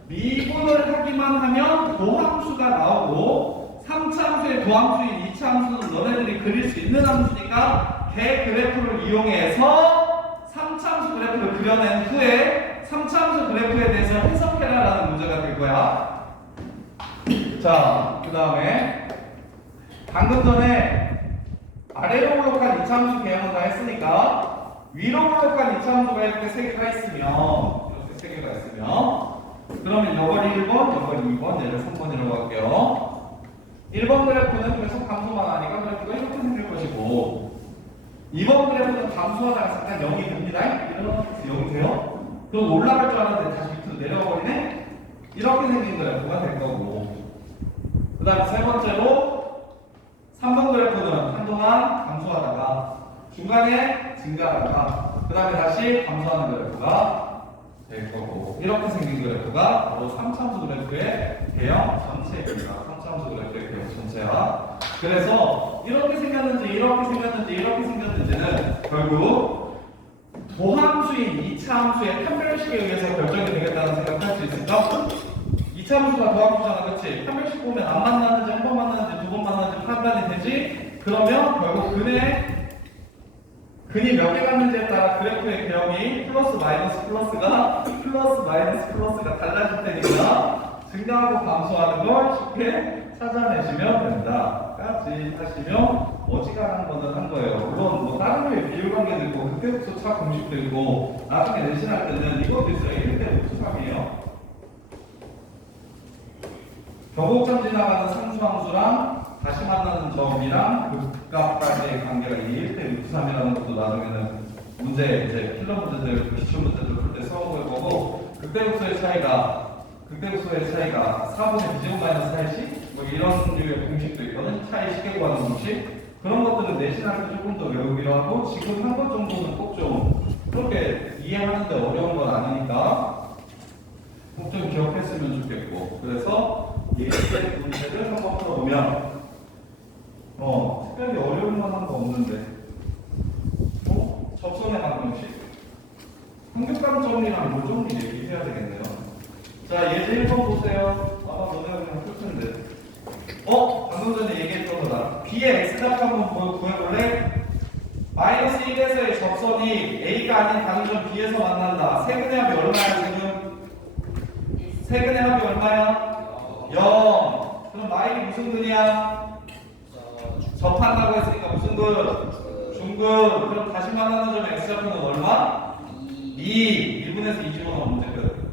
미분을 하기만 하면 도함수가 나오고 3차 함수의 도함수인 2차 함수는 너네들이 그릴 수 있는 함수니까 걔 그래프를 이용해서 3차 함수 그래프를 그려낸 후에 3차 함수 그래프에 대해서 해석해라 라는 문제가 될 거야. 자, 그 다음에 방금 전에 아래로 블록한 2차 함수 개형은 다 했으니까 위로 블록한 2차 함수가 이렇게 3개가 있으면 이렇게 3개가 있으면 그러면 여벌이 1번, 여벌이 2번, 얘를 3번이라고 할게요. 1번 그래프는 계속 감소만 하니까 그래프가 이렇게 생길 것이고 2번 그래프는 감소하다가 잠깐 0이 됩니다. 이러면 0이 돼요. 그럼 올라갈 줄 알았는데 다시 밑으로 내려가 버리네? 이렇게 생긴 그래프가 될 거고, 그 다음에 세 번째로 3번 그래프는 한동안 감소하다가 중간에 증가하다가 그 다음에 다시 감소하는 그래프가 될 거고, 이렇게 생긴 그래프가 바로 3참수 그래프의 개형 전체입니다. 3참수 그래프의 개형 전체야. 그래서 이렇게 생겼는지 이렇게 생겼는지 이렇게 생겼는지는 결국 도함수인 2차 함수의 판별식에 의해서 결정이 되겠다는 생각할 수 있을까? 2차 함수가 도함수잖아, 그렇지? 판별식 보면 안 만나는지 한 번 만나는지 두 번 만나는지 판단이 되지? 그러면 결국 근이 몇 개 갖는지에 따라 그래프의 개형이 플러스 마이너스 플러스가 달라질 테니까 증가하고 감소하는 걸 쉽게 찾아내시면 된다. 까지 하시면 어지간한 거는 한 거예요. 물론 뭐 다른 거에 비율 관계도 있고 극대국소 차 공식도 있고 나중에 내신할 때는 이것도 있어요. 1대 5,3이에요. 경곡점 지나가는 상수함수랑 다시 만나는 점이랑 극값까지의 관계가 1대 6,3이라는 것도 나중에는 문제, 이제 필러 문제들, 기출 문제들 풀 때 써볼 거고, 극대국소의 차이가 4분의 b제곱 마이너스 8씩? 뭐 이런 류의 공식도 있거든. 차이 쉽게 구하는 공식. 그런 것들은 내신할 때 조금 더 외우기로 하고, 지금 한 것 정도는 꼭 좀 그렇게 이해하는데 어려운 건 아니니까 꼭 좀 기억했으면 좋겠고, 그래서 예제 문제를 한번 풀어보면 특별히 어려운 건 한 거 없는데 접선의 방정식 평균감정이랑 요정도 얘기해야 되겠네요. 자, 예제 1번 보세요. 아마 너네가 그냥 풀 텐데 방금 전에 얘기했던 거다. B의 X좌표 한번 구해볼래? 마이너스 1에서의 접선이 A가 아닌 방점 B에서 만난다. 세근의 합이 얼마야 지금? 세근의 합이 얼마야? 0. 그럼 마일이 무슨 근이야? 접한다고 했으니까 무슨 근? 중근. 그럼 다시 만나는 점의 X좌표는 얼마? 2. 1분에서 2 집어넣으면 문제 끝.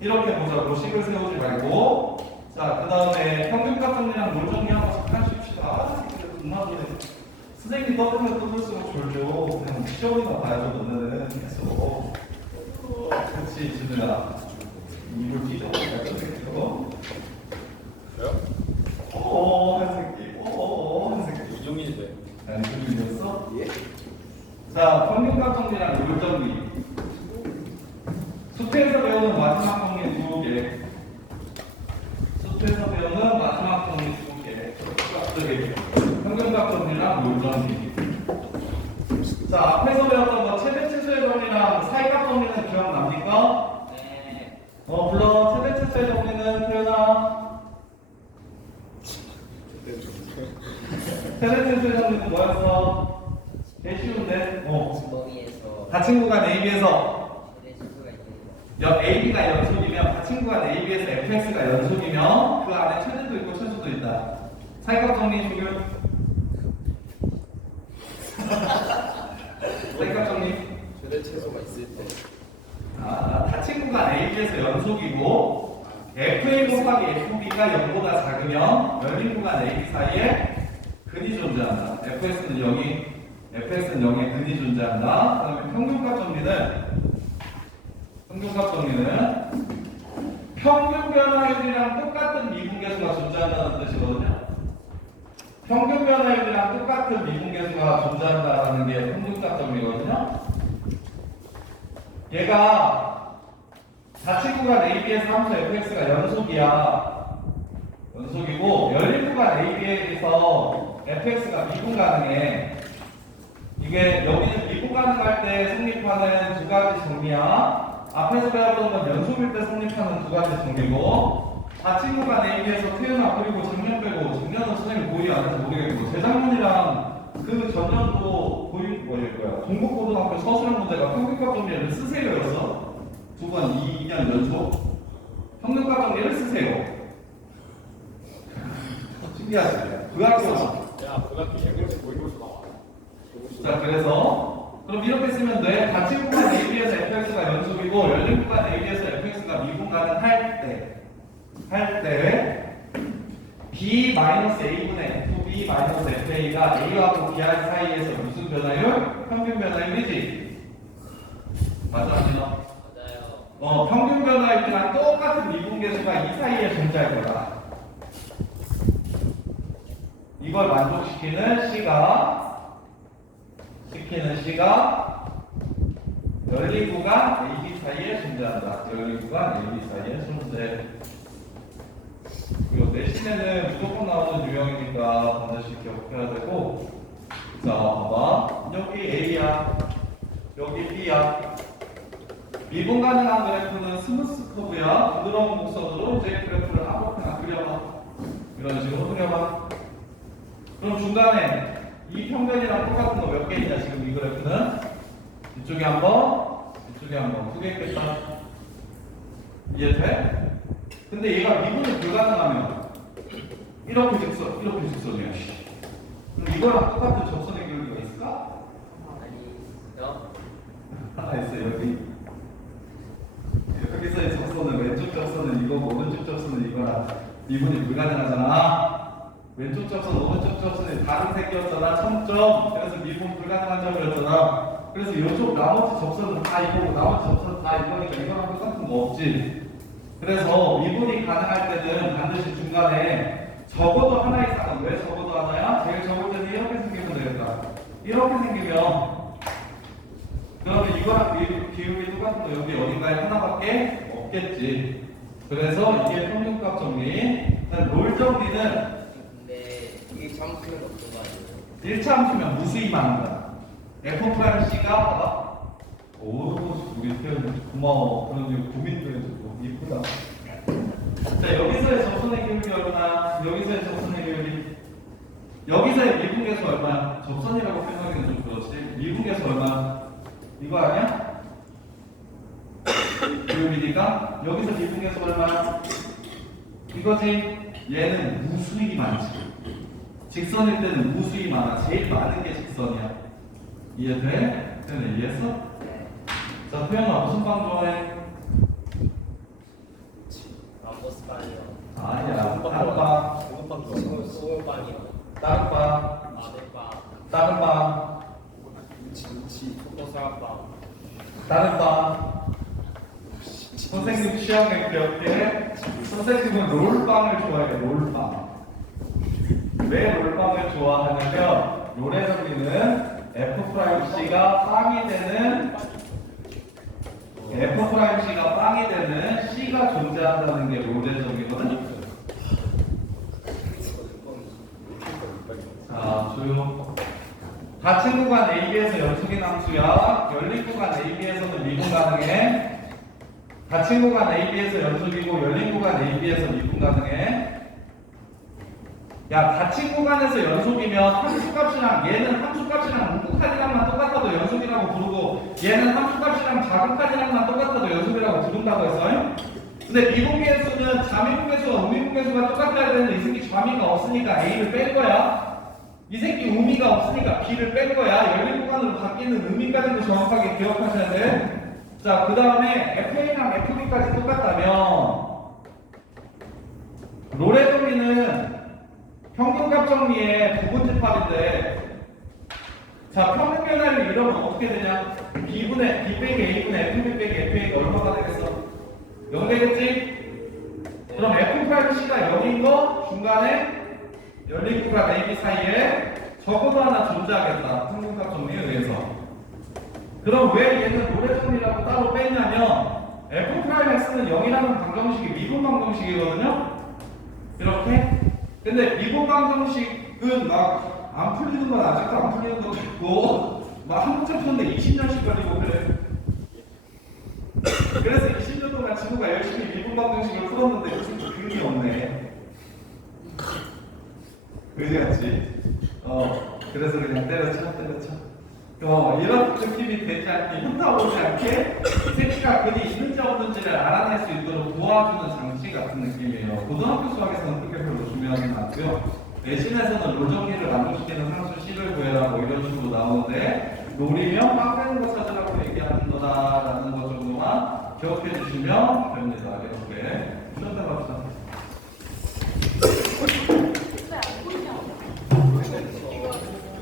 이렇게 보자고. 식을 세우지 말고. 자, 그 다음에 평균값 정리랑 롤 정리하고 잠깐 쉽시다. 정말 선생님이 떠들면 떠들수록 졸죠. 그냥 시험이나 봐야죠. 너네는 계속. 그렇지, 준우야. 입을 뒤져. 잘 떠들겠죠? 그래요? 한 새끼. 자, 평균값 정리랑 롤 정리. 숲에서 배우는 마지막 정리 2개. 숲에서 배우는 마지막 정리 2개. 평균값 정리랑 롤 정리. 자, 앞에서 배웠던 거 최대 최소의 정리랑 사이값 정리는 기억납니까? 네. 불러. 최대 최소의 정리는 태연아. 최대 최소의 정리는 뭐였어? 제일 쉬운데? 주머니에서 닫힌 구간 AB에서 최대 수가 있는 거. AB가 연속이면 닫힌 구간 AB에서 FX가 연속이면 그 안에 최대도 있고 최소도 있다. 사이값 정리 조교. 사이값 정리. 최대 최소가 있을 때 닫힌 구간 AB에서 연속이고 FA 곱하기 FB가 0보다 작으면 열린 구간 AB 사이에 근이 존재한다. FS는 0이 fx는 0의 근이 존재한다. 그 다음에 평균값 정리는 평균 변화율이랑 똑같은 미분계수가 존재한다는 뜻이거든요. 평균 변화율이랑 똑같은 미분계수가 존재한다는 게 평균값 정리거든요. 얘가 닫힌 구간 AB에서 함수 fx가 연속이고 열린 구간 AB에서 fx가 미분 가능해. 이게 여기는 미분 가능할 때 성립하는 두 가지 정리야. 앞에서 배워본 건 연속일 때 성립하는 두 가지 정리고, 닫힌 구간 AB에서 태어나 그리고 작년 빼고 작년은 선생님 고의 안 해서 모르겠고 재작년이랑 그 전년도 고의 뭐일 거야. 동국고등학교 서술형 문제가 평균값 정리를 쓰세요였어. 두 번 2년 연속 평균값 정리를 쓰세요. 신기하시죠? 그 학교. 야 고등학교 개그에서 모의고사 나와. 자, 그래서 그럼 이렇게 쓰면 돼. 닫힌 구간 AB에서 fx가 연속이고 열린 구간 AB에서 fx가 미분 가능할 때 b-a분의 f(b-fa가 a하고 b 사이에서 무슨 변화율? 평균 변화율이지. 맞아, 아니야? 맞아요. 평균 변화율이랑 똑같은 미분계수가 이 사이에 존재할 거다. 이걸 만족시키는 C가 열린 구간 AB 사이에 존재한다. 열린 구간 AB 사이에 존재. 그리고 내신에는 무조건 나오는 유형이니까 반드시 기억해야 되고. 자, 봐봐. 여기 A야. 여기 B야. 미분 가능한 그래프는 스무스 커브야. 부드러운 곡선으로 이제 그래프를 아무렇게나 그려봐. 이런 식으로 그려봐. 그럼 중간에 이 평면이랑 똑같은 거 몇 개 있냐 지금 이 그래프는? 이쪽에 한 번, 이쪽에 한 번, 두 개 있겠다. 이해돼? 근데 얘가 미분이 불가능하면 이렇게 직선이야. 그럼 이거랑 똑같은 접선의 기울기가 있을까? 아니요. 하나 있어 여기. 여기서의 접선은 왼쪽 접선은 이거고 오른쪽 접선은 이거라. 미분이 불가능하잖아. 왼쪽 접선, 오른쪽 접선이 다른 색이었잖아. 청점. 그래서 미분 불가능한 점이었잖아. 그래서 이쪽 나머지 접선은 다 이거고 나머지 접선은 다 이거니까 이거랑 똑같은 거 없지. 그래서 미분이 가능할 때는 반드시 중간에 적어도 하나 이상은, 왜 적어도 하나야? 제일 적을 때는 이렇게 생기면 되겠다. 이렇게 생기면 그러면 이거랑 기울기 똑같은 거 여기 어딘가에 하나밖에 없겠지. 그래서 이게 평균값 정리. 롤 정리는 근데 이게 점수는 어떤 거 아니에요? 1차 함수면 무수히만 한다. F'C가 봐봐. 오, 우리 태연 고마워. 그런 거 고민도 해주고 이쁘다. 자, 여기서의 접선의 기울기 얼마나? 여기서의 접선의 기울기. 여기서의 미분계수 얼마야? 접선이라고 표현하기는 좀 그렇지. 미분계수 얼마? 이거 아니야? 기울기니까 여기서 미분계수 얼마야? 이거지. 얘는 무수히 많지. 직선일 때는 무수히 많아. 제일 많은 게 직선이야. 이해돼? 태연아 이해했어? 네. 자, 태연아 무슨 빵 좋아해? 람보스빵이요. 아니야. 다른 빵. 소금빵 좋아. 소금빵이요. 다른 빵. 마늘빵. 다른 빵. 김치. 초코사과빵. 다른 빵. 선생님 취향을 기억해. 선생님은 롤빵을 좋아해. 롤빵. 왜 롤빵을 좋아하냐면 롤의 정리는 F'C가 빵이 되는 F'C가 빵이 되는 C가 존재한다는 게 로레점이거든요. 자, 조용. 닫힌 구간 AB에서 연속인 함수야. 열린 구간 AB에서는 미분 가능해. 닫힌 구간 AB에서 연속이고 열린 구간 AB에서 미분 가능해. 야, 닫힌 구간에서 연속이면 함수값이랑 얘는 함수값이랑 우극하지랑만 똑같아도 연속이라고 부르고 얘는 함수값이랑 자극하지랑만 똑같아도 연속이라고 부른다고 했어요. 근데 미분계수는 자미분계수와 우미분계수가 똑같아야 되는데 이 새끼 좌미가 없으니까 A를 뺀 거야. 이 새끼 우미가 없으니까 B를 뺀 거야. 열린 구간으로 바뀌는 의미까지도 정확하게 기억하셔야 돼. 자, 그 다음에 FA랑 FB까지 똑같다면 로레도미는 평균값 정리의 부분집합인데, 자, 평균 변화를 이러면 어떻게 되냐? B분의 B 빼기 A분의 FB 빼기 FA가 얼마가 되겠어? 0 되겠지? 그럼 F'C가 0인 거 중간에 열린 구간 AB 사이에 적어도 하나 존재하겠다. 평균값 정리에 의해서. 그럼 왜 얘는 로레정리라고 따로 뺐냐면 F'X는 0이라는 방정식이 미분 방정식이거든요? 이렇게? 근데 미분 방정식은 막 안 풀리는 건 아직도 안 풀리는 것도 있고 막 한 문제 푸는데 20년씩 걸리고 그래. 그래서 20년 동안 친구가 열심히 미분 방정식을 풀었는데 무슨 그게 없네. 그지 같지? 그래서 그냥 때려쳐. 이런 느낌이 되지 않게 흉타오지 않게 이 새끼가 글이 있는지 없는지를 알아낼 수 있도록 도와주는 장치 같은 느낌이에요. 고등학교 수학에서는 그렇게 별로 중요하진 않고요. 내신에서는 롤 정리를 만족시키는 상수 C를 구해라 뭐 이런 식으로 나오는데 롤이면 빵 빼는 거 찾으라고 얘기하는 거다라는 것 정도만 기억해 주시면 됩니다. 이렇게 쉬었다 갑시다.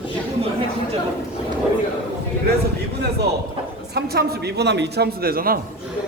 미분을 해 진짜로. 그래서 미분에서 3차함수 미분하면 2차함수 되잖아.